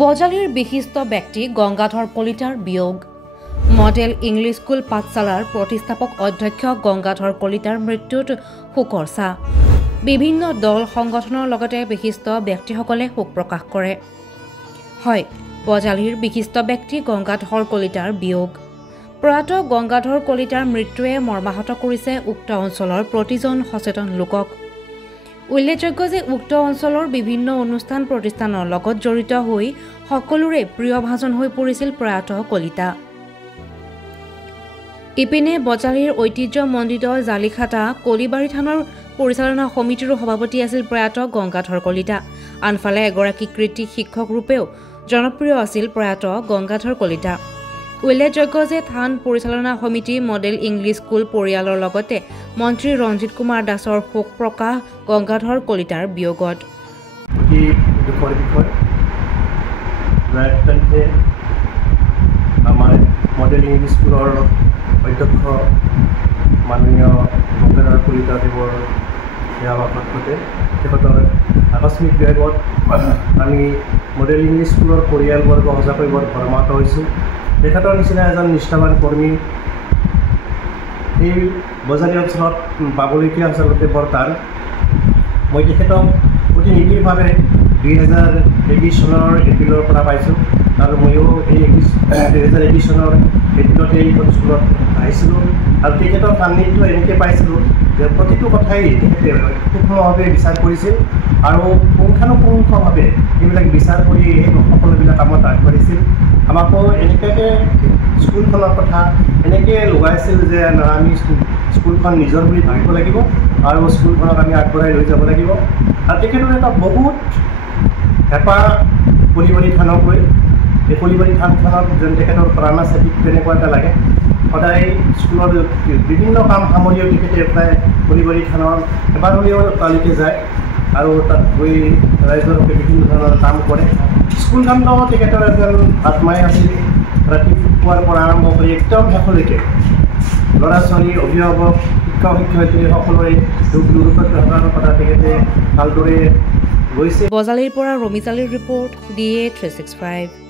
বজালীৰ বিশিষ্ট ব্যক্তি গংগাধৰ কলিতাৰ বিয়োগ। মডেল ইংলিছ স্কুল পাঠশালাৰ প্ৰতিষ্ঠাপক অধ্যক্ষ গংগাধৰ কলিতাৰ মৃত্যুত শোকৰ ছাঁ। বিভিন্ন দল সংগঠনৰ লগতে বিশিষ্ট ব্যক্তিসকলে শোক প্ৰকাশ কৰে। হয়, বজালীৰ বিশিষ্ট ব্যক্তি গংগাধৰ কলিতাৰ বিয়োগ। প্ৰয়াত গংগাধৰ কলিতাৰ মৃত্যুৱে মৰ্মাহত কৰিছে উক্ত অঞ্চলৰ প্ৰতিজন সচেতন লোকক। উল্লেখযোগ্য যে উক্ত অঞ্চলৰ বিভিন্ন অনুষ্ঠান প্ৰতিষ্ঠানৰ লগত জড়িত হৈ সকলোৰে প্ৰিয়ভাজন হৈ পৰিছিল প্ৰয়াত কলিতা। ইপিনে বজালীৰ ঐতিহ্যমণ্ডিত জালিখাটা কলিবাৰী থানাৰ পৰিচালনা সমিতিৰো সভাপতি আছিল প্ৰয়াত গংগাধৰ কলিতা। আনফালে এগৰাকী কৃতি শিক্ষক ৰূপেও জনপ্ৰিয় আছিল প্ৰয়াত গংগাধৰ কলিতা। উল্লেখযোগ্য যে থান পৰিচালনা সমিতি মডেল ইংলিছ স্কুল পৰিয়ালৰ লগতে মন্ত্ৰী ৰঞ্জিত কুমাৰ দাসৰ শোক প্ৰকাশ গংগাধৰ কলিতাৰ বিয়োগত। আমাৰ মডেল ইংলিছ স্কুলৰ অধ্যক্ষ মাননীয় গংগাধৰ কলিতা দেৱৰ দেহাৱসানত ঘটে। তেখেতৰ আকস্মিক বিয়োগত আমি মডেল ইংলিছ স্কুলৰ পৰিয়ালবৰ্গ সঁচাকৈ বৰ মৰ্মাহত হৈছোঁ। তেখেতৰ নিচিনা এজন নিষ্ঠাৱান কৰ্মী এই বজালী অঞ্চলত পাবলগীয়া আচলতে বৰ টান। মই তেখেতক অতি নিবিড়ভাৱে 2021 চনৰ এপ্ৰিলৰ পৰা পাইছোঁ আৰু ময়ো এই 2021 চনৰ এপ্ৰিলতে এইখন স্কুলত আহিছিলোঁ আৰু তেখেতৰ সান্নিধ্য এনেকৈ পাইছিলোঁ যে প্ৰতিটো কথাই তেখেতে সূক্ষ্মভাৱে বিচাৰ কৰিছিল আৰু পুংখানুপুংখভাৱে এইবিলাক বিচাৰ কৰি এই সকলোবিলাক কামত আগবাঢ়িছিল। আমাকো এনেকুৱাকৈ স্কুলখনৰ কথা এনেকৈ লগাইছিল যে আমি স্কুলখন নিজৰ বুলি ভাবিব লাগিব আৰু স্কুলখনক আমি আগবঢ়াই লৈ যাব লাগিব। আৰু তেখেতৰ এটা বহুত হেঁপাহ কলিবাৰী থানক লৈ। এই কলিবাৰী থানখনত যেন তেখেতৰ প্ৰাণ আছে ঠিক তেনেকুৱা এটা লাগে। সদায় স্কুলৰ বিভিন্ন কাম সামৰিও তেখেতে প্ৰায় কলিবাৰী থানৰ এবাৰ হ'লেও তালৈকে যায় আৰু তাত গৈ ৰাইজৰ বাবে বিভিন্ন ধৰণৰ কাম কৰে। স্কুলখনত তেখেতৰ এজন আত্মাই আছিল। ৰাতিপুৱাৰ পৰা আৰম্ভ কৰি একদম শেষলৈকে ল'ৰা ছোৱালী অভিভাৱক শিক্ষক শিক্ষয়িত্ৰী সকলোৰে দুখ দুৰ্গত থকাৰ কথা তেখেতে ভালদৰে গৈছে। বজালীৰ পৰা ৰমিজালীৰ ৰিপৰ্ট DA 365।